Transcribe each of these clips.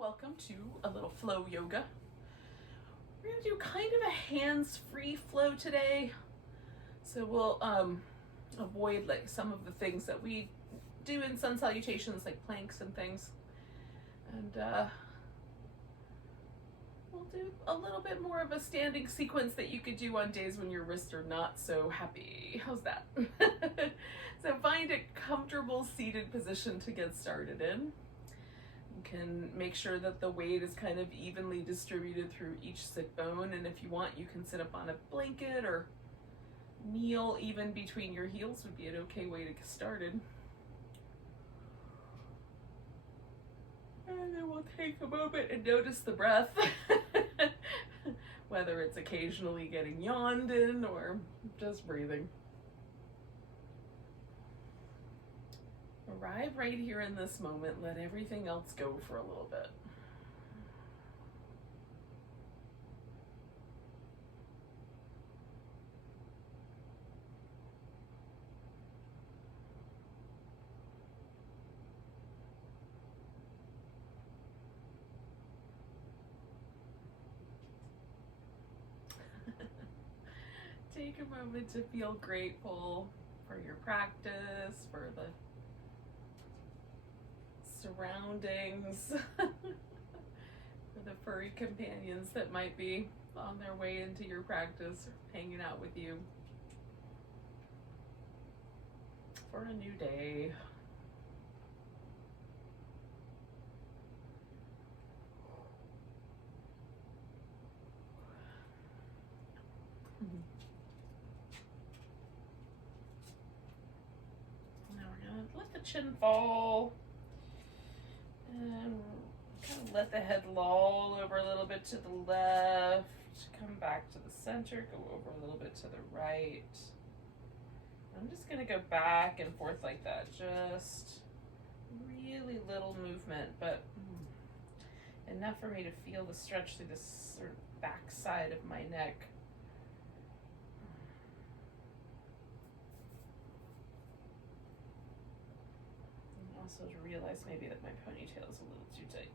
welcome to a little flow yoga. We're gonna do kind of a hands-free flow today. So we'll avoid like some of the things that we do in sun salutations, like planks and things. And we'll do a little bit more of a standing sequence that you could do on days when your wrists are not so happy. How's that? So find a comfortable seated position to get started in. You can make sure that the weight is kind of evenly distributed through each sit bone, and if you want, you can sit up on a blanket or kneel even between your heels would be an okay way to get started. And then we'll take a moment and notice the breath, whether it's occasionally getting yawned in or just breathing. Arrive right here in this moment. Let everything else go for a little bit. Take a moment to feel grateful for your practice, for the surroundings, for the furry companions that might be on their way into your practice or hanging out with you for a new day. Now we're gonna let the chin fall. And kind of let the head loll over a little bit to the left, come back to the center, go over a little bit to the right. I'm just going to go back and forth like that, just really little movement, but enough for me to feel the stretch through this sort of back side of my neck. Also to realize maybe that my ponytail is a little too tight.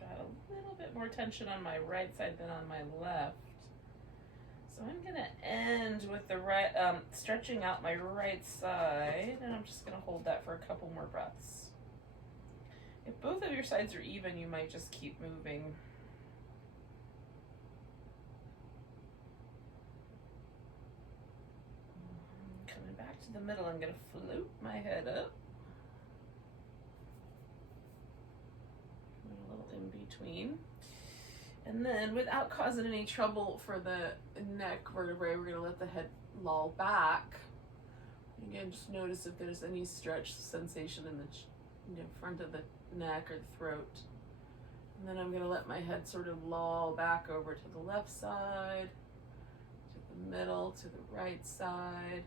Got a little bit more tension on my right side than on my left. So I'm gonna end with the right, stretching out my right side, and I'm just gonna hold that for a couple more breaths. If both of your sides are even, you might just keep moving. Coming back to the middle, I'm going to float my head up. A little in between. And then, without causing any trouble for the neck vertebrae, we're going to let the head loll back. Again, just notice if there's any stretch sensation in the front of the neck or the throat. And then I'm going to let my head sort of loll back over to the left side, to the middle, to the right side.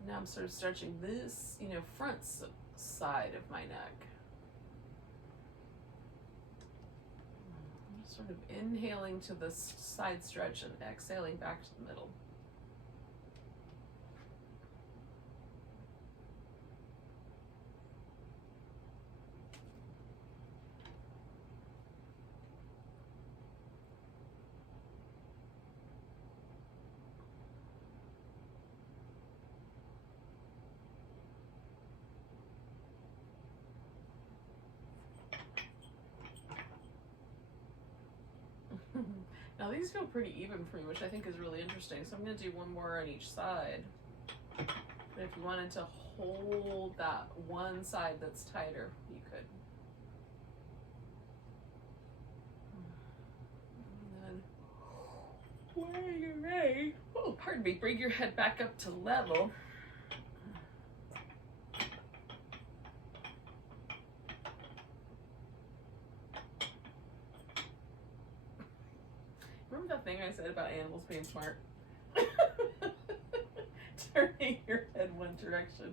And now I'm sort of stretching this, front side of my neck. Sort of inhaling to the side stretch and exhaling back to the middle. Now these feel pretty even for me, which I think is really interesting. So I'm going to do one more on each side. But if you wanted to hold that one side that's tighter, you could. And then when you're ready, pardon me, bring your head back up to level. Remember that thing I said about animals being smart? Turning your head one direction.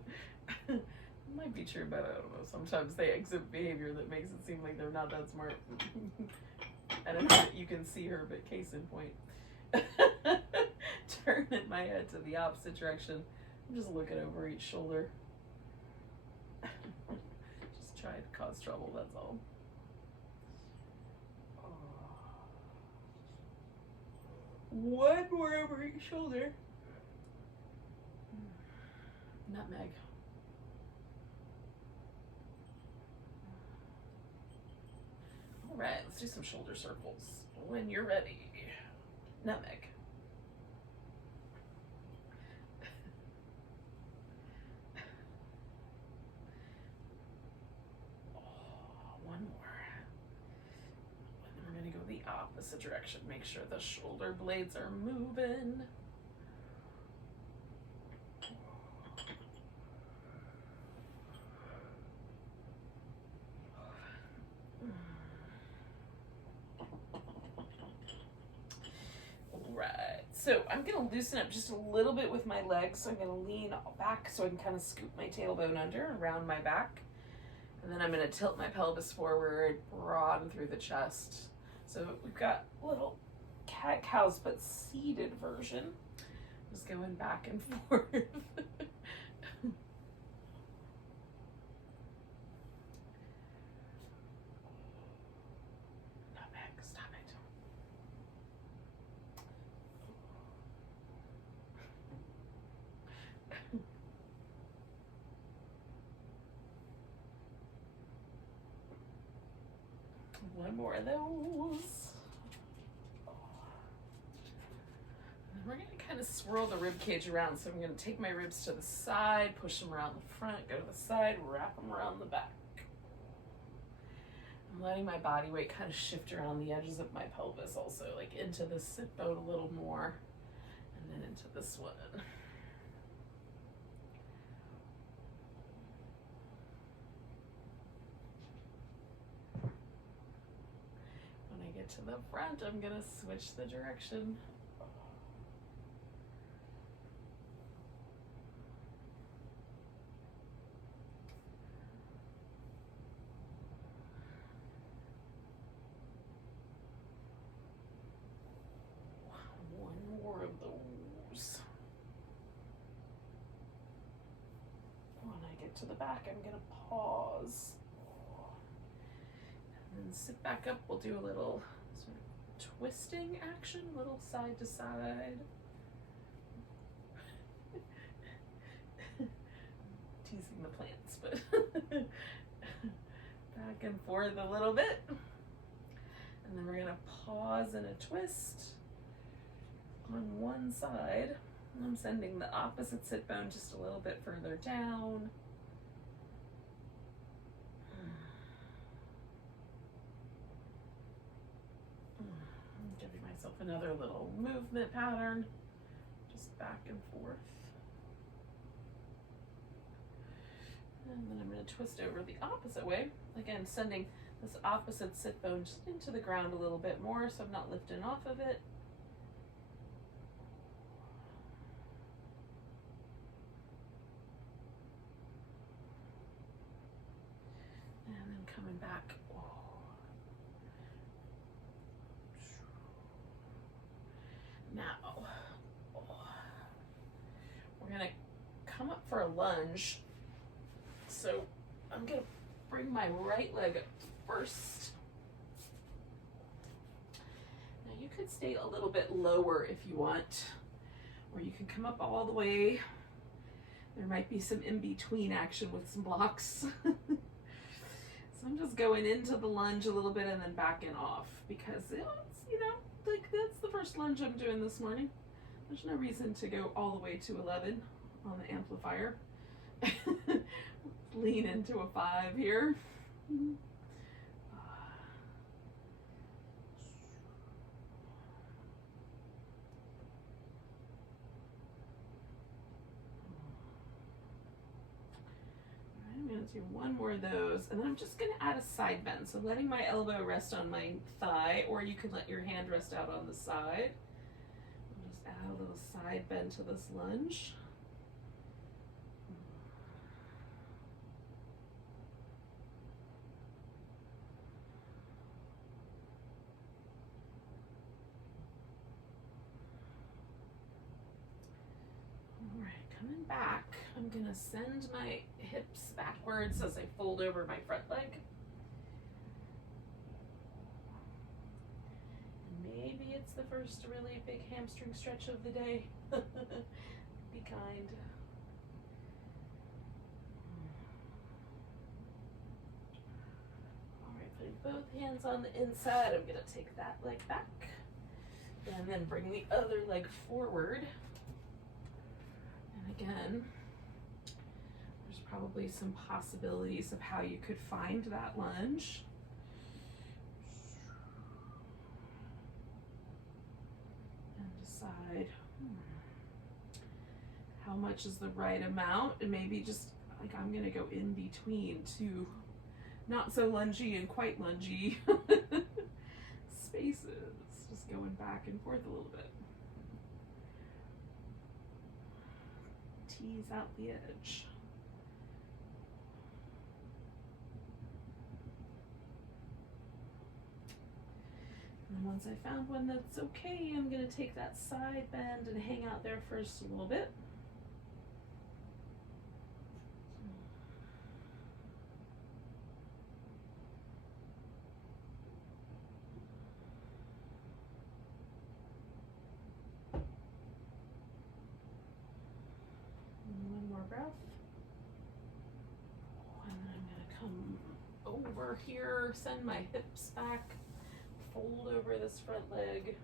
It might be true, but I don't know. Sometimes they exhibit behavior that makes it seem like they're not that smart. I don't know that you can see her, but case in point. Turning my head to the opposite direction. I'm just looking over each shoulder. Just trying to cause trouble, that's all. One more over each shoulder. Nutmeg. All right, let's do some shoulder circles. When you're ready. Nutmeg. One more. And then we're going to go the opposite direction. Make sure the shoulder blades are moving. So I'm going to loosen up just a little bit with my legs. So I'm going to lean back so I can kind of scoop my tailbone under around my back. And then I'm going to tilt my pelvis forward, broaden through the chest. So we've got a little cat-cows but seated version. Just going back and forth. One more of those. And we're going to kind of swirl the rib cage around. So I'm going to take my ribs to the side, push them around the front, go to the side, wrap them around the back. I'm letting my body weight kind of shift around the edges of my pelvis also, like into the sit bone a little more, and then into this one. To the front, I'm gonna switch the direction. One more of those. When I get to the back, I'm gonna pause. And then sit back up. We'll do a little sort of twisting action, little side to side. Teasing the plants, but back and forth a little bit. And then we're gonna pause in a twist on one side. I'm sending the opposite sit bone just a little bit further down. Giving myself another little movement pattern, just back and forth. And then I'm going to twist over the opposite way. Again, sending this opposite sit bone just into the ground a little bit more so I'm not lifting off of it. And then coming back. Now, we're going to come up for a lunge. So I'm going to bring my right leg up first. Now you could stay a little bit lower if you want, or you can come up all the way. There might be some in-between action with some blocks. So I'm just going into the lunge a little bit and then backing off because it's, like that's the first lunge I'm doing this morning. There's no reason to go all the way to 11 on the amplifier. Lean into a 5 here. I'm going to do one more of those, and then I'm just going to add a side bend. So letting my elbow rest on my thigh, or you can let your hand rest out on the side. I'll just add a little side bend to this lunge. Coming back, I'm gonna send my hips backwards as I fold over my front leg. And maybe it's the first really big hamstring stretch of the day. Be kind. All right, putting both hands on the inside, I'm gonna take that leg back and then bring the other leg forward. And again, there's probably some possibilities of how you could find that lunge. And decide how much is the right amount, and maybe just like I'm gonna go in between two not so lungy and quite lungy spaces, just going back and forth a little bit. Tease out the edge. And once I found one that's okay, I'm going to take that side bend and hang out there first a little bit. One more breath. And then I'm going to come over here, send my hips back. Fold over this front leg.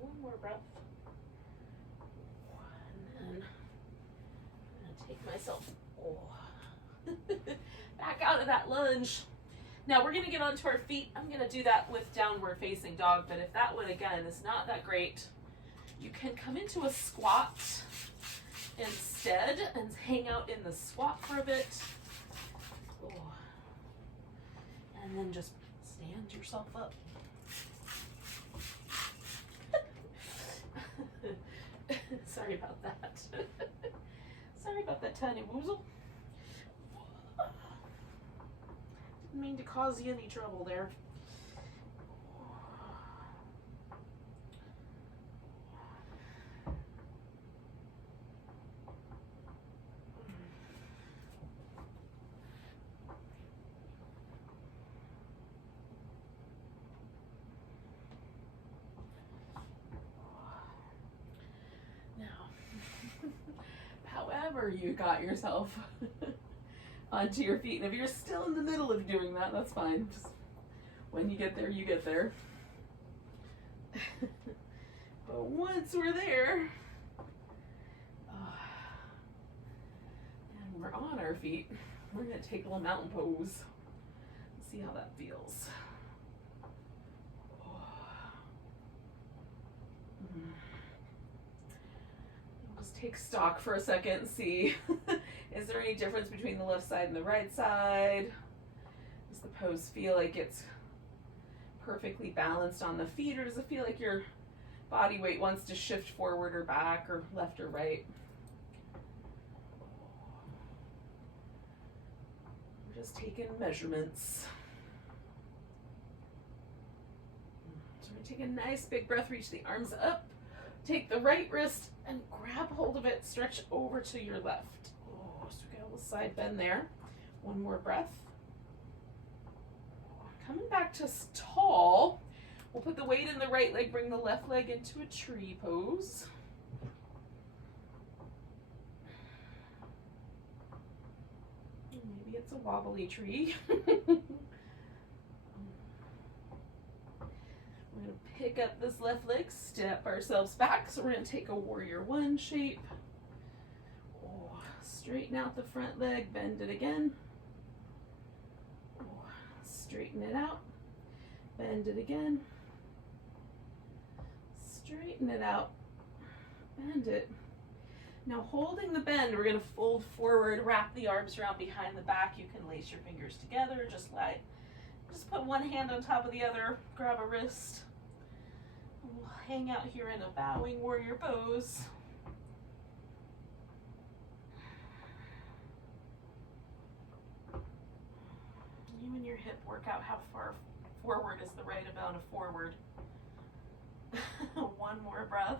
One more breath. And then I'm going to take myself back out of that lunge. Now we're going to get onto our feet. I'm going to do that with downward facing dog, but if that one again is not that great, you can come into a squat instead and hang out in the squat for a bit. And then just stand yourself up. Sorry about that. Sorry about that tiny woozle. Didn't mean to cause you any trouble there. Now, however you got yourself onto your feet, and if you're still in the middle of doing that, that's fine. Just when you get there, you get there. But once we're there, and we're on our feet, we're going to take a little mountain pose. See how that feels. Just take stock for a second and see, is there any difference between the left side and the right side? Does the pose feel like it's perfectly balanced on the feet, or does it feel like your body weight wants to shift forward or back or left or right? We're just taking measurements. So we're going to take a nice big breath, reach the arms up, take the right wrist and grab hold of it, stretch over to your left. Oh, so we got a little side bend there. One more breath. Coming back to tall, we'll put the weight in the right leg, bring the left leg into a tree pose. Maybe it's a wobbly tree. We're going to pick up this left leg, step ourselves back. So we're going to take a warrior one shape. Oh, straighten out the front leg, bend it again. Oh, straighten it out, bend it again. Straighten it out, bend it. Now holding the bend, we're going to fold forward, wrap the arms around behind the back. You can lace your fingers together, just put one hand on top of the other, grab a wrist. hang out here in a bowing warrior pose. You and your hip work out how far forward is the right amount of forward. One more breath.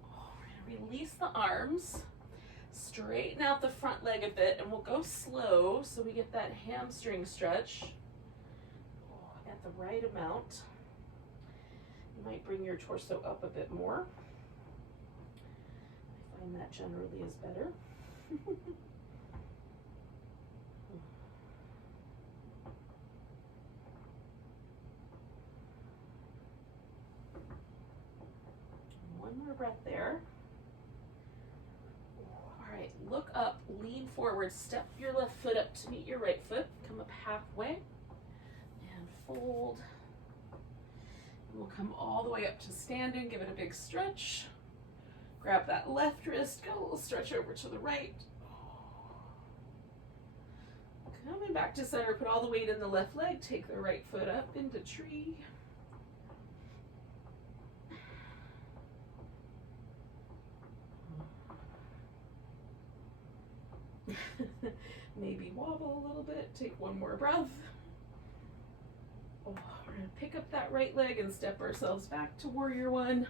We're gonna release the arms, straighten out the front leg a bit, and we'll go slow so we get that hamstring stretch at the right amount. You might bring your torso up a bit more. I find that generally is better. One more breath there. All right, look up, lean forward, step your left foot up to meet your right foot, come up halfway, and fold. We'll come all the way up to standing, give it a big stretch. Grab that left wrist, go a little stretch over to the right. Coming back to center, put all the weight in the left leg, take the right foot up into tree. Maybe wobble a little bit, take one more breath. We're going to pick up that right leg and step ourselves back to warrior one.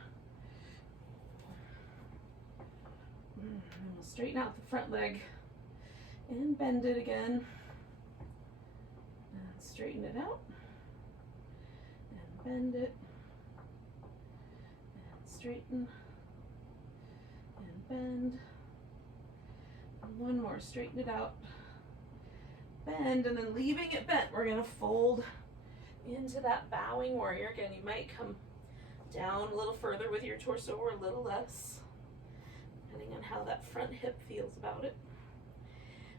And we'll straighten out the front leg and bend it again. And straighten it out. And bend it. And straighten. And bend. And one more, straighten it out. Bend, and then leaving it bent, we're going to fold into that bowing warrior. Again, you might come down a little further with your torso or a little less, depending on how that front hip feels about it.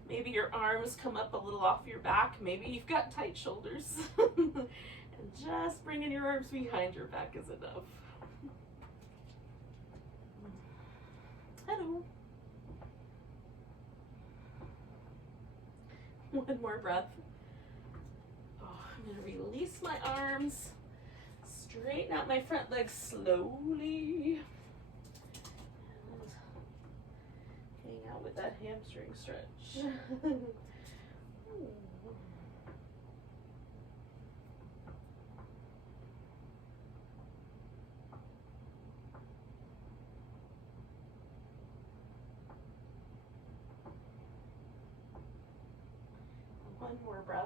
Maybe your arms come up a little off your back. Maybe you've got tight shoulders. And just bringing your arms behind your back is enough. Hello. One more breath. I'm going to release my arms, straighten out my front leg slowly, and hang out with that hamstring stretch. One more breath.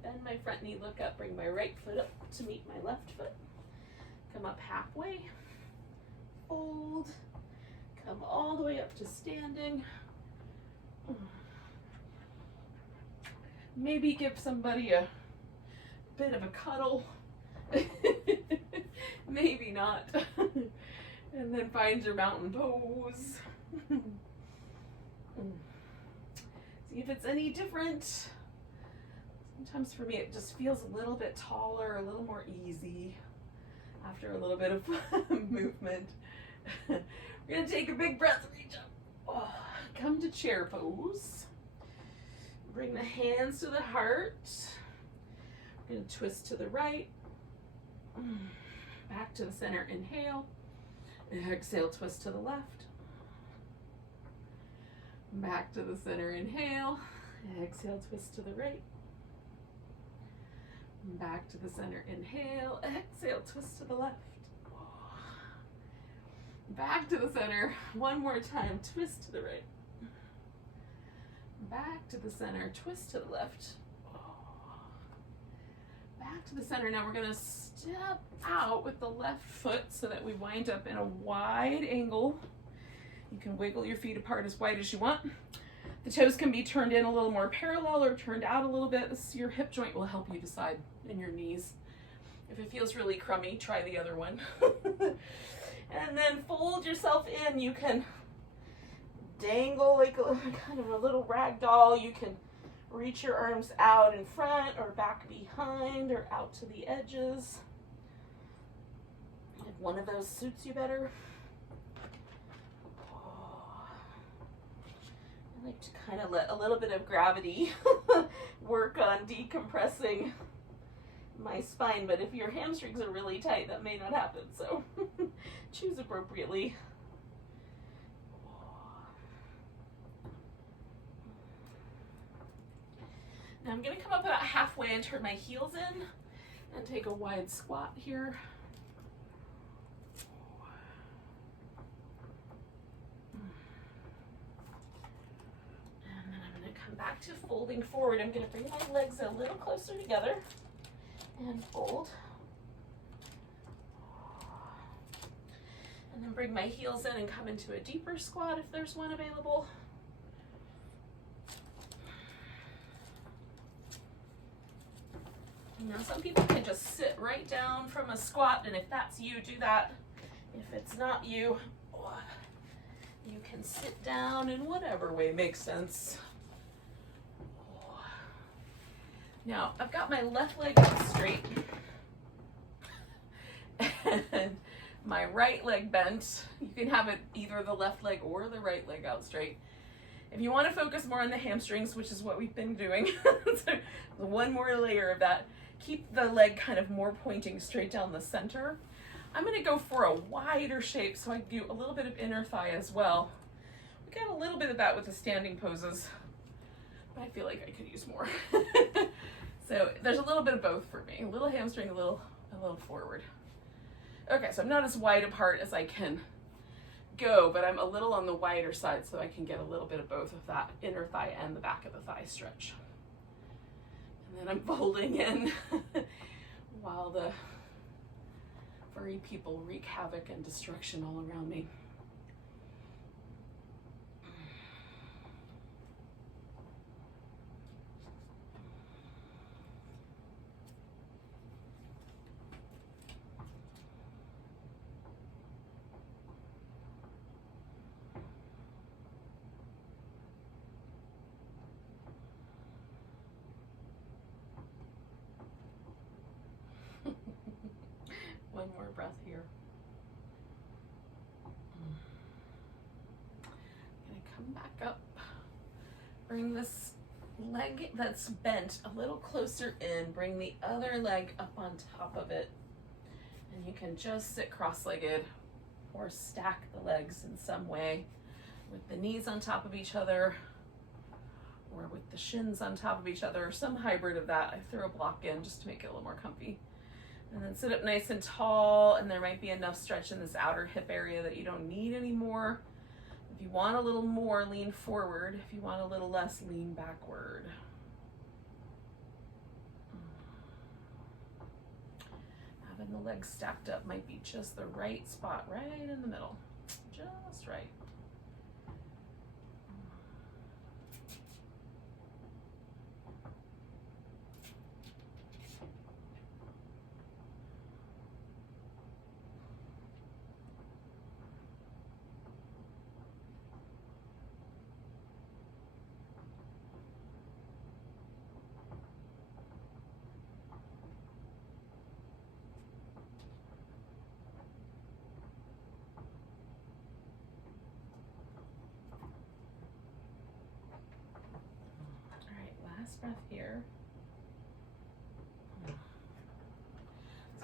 Bend my front knee, look up, bring my right foot up to meet my left foot. Come up halfway, fold, come all the way up to standing. Maybe give somebody a bit of a cuddle. Maybe not. And then find your mountain pose. See if it's any different. Sometimes for me it just feels a little bit taller, a little more easy after a little bit of movement. We're going to take a big breath, reach up. Come to chair pose. Bring the hands to the heart. We're going to twist to the right. Back to the center, inhale. Exhale, twist to the left. Back to the center, inhale. Exhale, twist to the right. Back to the center, inhale, exhale, twist to the left. Back to the center, one more time, twist to the right. Back to the center, twist to the left. Back to the center. Now we're going to step out with the left foot so that we wind up in a wide angle. You can wiggle your feet apart as wide as you want. The toes can be turned in a little more parallel or turned out a little bit. Your hip joint will help you decide, and your knees. If it feels really crummy, try the other one. And then fold yourself in. You can dangle like kind of a little rag doll. You can reach your arms out in front or back behind or out to the edges. If one of those suits you better. I like to kind of let a little bit of gravity work on decompressing my spine, but if your hamstrings are really tight, that may not happen, so choose appropriately. Now I'm going to come up about halfway and turn my heels in and take a wide squat here. And then I'm going to come back to folding forward. I'm going to bring my legs a little closer together and fold. And then bring my heels in and come into a deeper squat if there's one available. Now some people can just sit right down from a squat, and if that's you, do that. If it's not you, you can sit down in whatever way makes sense. Now I've got my left leg out straight and my right leg bent. You can have it either the left leg or the right leg out straight. If you want to focus more on the hamstrings, which is what we've been doing, so one more layer of that, keep the leg kind of more pointing straight down the center. I'm going to go for a wider shape so I do a little bit of inner thigh as well. We got a little bit of that with the standing poses, but I feel like I could use more. So there's a little bit of both for me, a little hamstring, a little forward. Okay, so I'm not as wide apart as I can go, but I'm a little on the wider side so I can get a little bit of both of that inner thigh and the back of the thigh stretch. And then I'm folding in while the furry people wreak havoc and destruction all around me. One more breath here. I'm gonna come back up. Bring this leg that's bent a little closer in. Bring the other leg up on top of it. And you can just sit cross-legged or stack the legs in some way with the knees on top of each other or with the shins on top of each other, or some hybrid of that. I threw a block in just to make it a little more comfy. And then sit up nice and tall, and there might be enough stretch in this outer hip area that you don't need anymore. If you want a little more, lean forward. If you want a little less, lean backward. Having the legs stacked up might be just the right spot, right in the middle. Just right. Breath here. So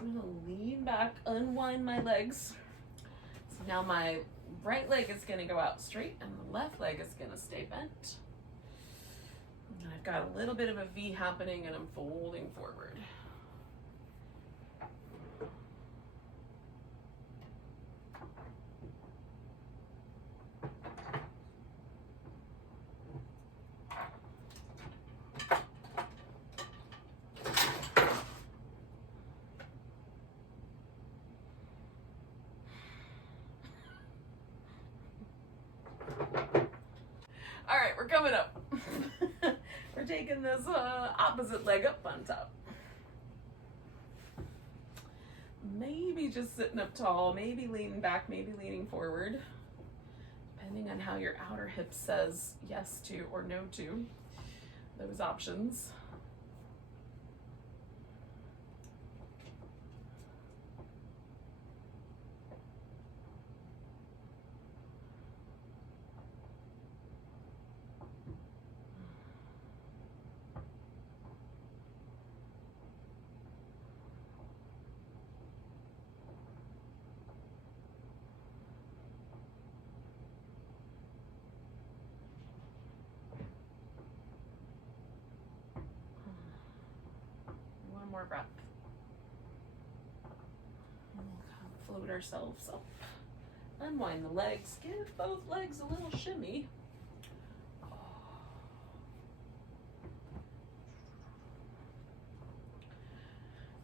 I'm going to lean back, unwind my legs. So now my right leg is going to go out straight and the left leg is going to stay bent. And I've got a little bit of a V happening and I'm folding forward. All right, we're coming up. We're taking this opposite leg up on top. Maybe just sitting up tall, maybe leaning back, maybe leaning forward, depending on how your outer hip says yes to or no to those options. more breath. And we'll kind of float ourselves up. Unwind the legs. Give both legs a little shimmy.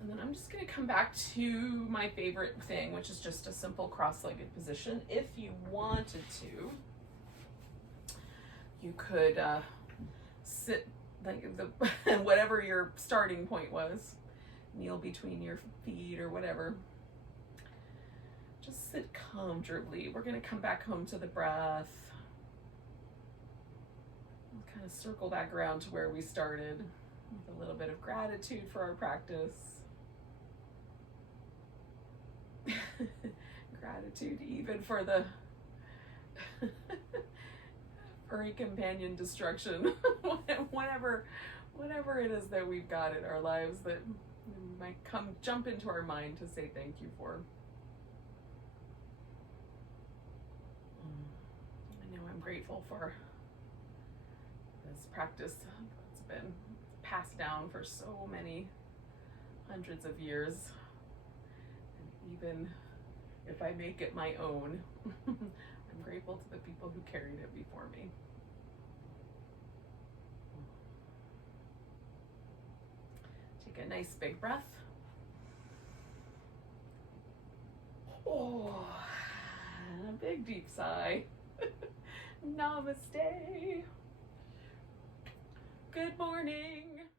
And then I'm just going to come back to my favorite thing, which is just a simple cross-legged position. If you wanted to, you could sit like whatever your starting point was, kneel between your feet or whatever. Just sit comfortably. We're going to come back home to the breath. We'll kind of circle back around to where we started with a little bit of gratitude for our practice. Gratitude even for the furry companion destruction. whatever it is that we've got in our lives that might jump into our mind to say thank you for. I know I'm grateful for this practice that's been passed down for so many hundreds of years. Even if I make it my own, I'm grateful to the people who carried it before me. Take a nice big breath. Oh, and a big deep sigh. Namaste. Good morning.